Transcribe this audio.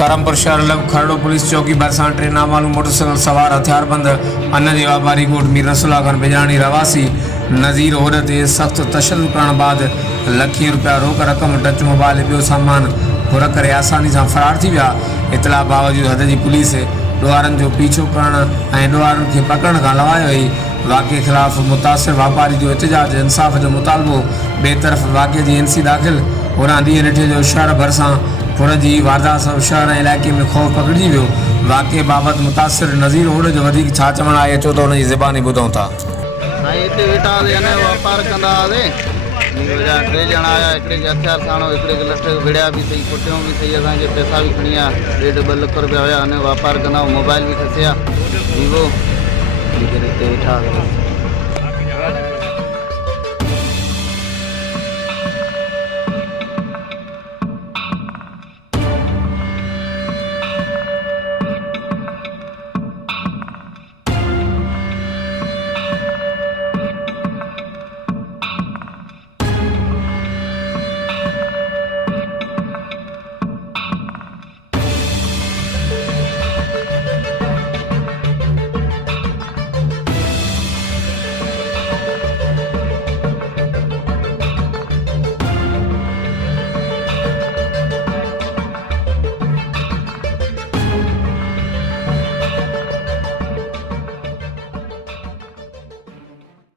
करमपुर शहर लग खरड़ो पुलिस चौकी भरसा टे नामालूम मोटरसाइकिल सवार हथियारबंद अन्न जे वापारी कोट मीर रसुल्ला खान बेजानी रवासी नज़ीर ओहर ते सख्त तशद्दुद करण बाद लखीं रुपया रोक रक़म टच मोबाइल ॿियो सामान घुर करे आसानी सां फरार थी विया। इतला बावजूद हद जी पुलिस ॾोहारनि जो पीछो करण ऐं ॾोहारनि खे पकड़ण खां लवायो हुई। वाक़े ख़िलाफ़ मुतासिर वापारी जो एहतिजाज इंसाफ़ जो मुतालबो। ॿिए तरफ़ वाक़े जी एनसी दाख़िल होरां ॾींहं ॾिठे जो शहर भरिसां फुर जी वारदात सां शहर ऐं इलाइक़े में ख़ौफ़ पकिड़िजी वियो। वाक़े बाबति मुतासिर नज़ीर ओहर जो वधीक छा चवणु आहे अचो त हुनजी ज़बानी ॿुधूं था। हिते वेठा हुआसीं वापार कंदा हुआसीं, टे ॼणा आया, हिकिड़े खे हथियार साणो, हिकिड़े खे लठ भिड़िया बि सही, कुटियूं बि सही, असांखे पैसा बि खणी आया, 1.5 लख रुपया हुया। अने वापार कंदा, मोबाइल बि खसिया वीवो, हिते वेठा हुआसीं।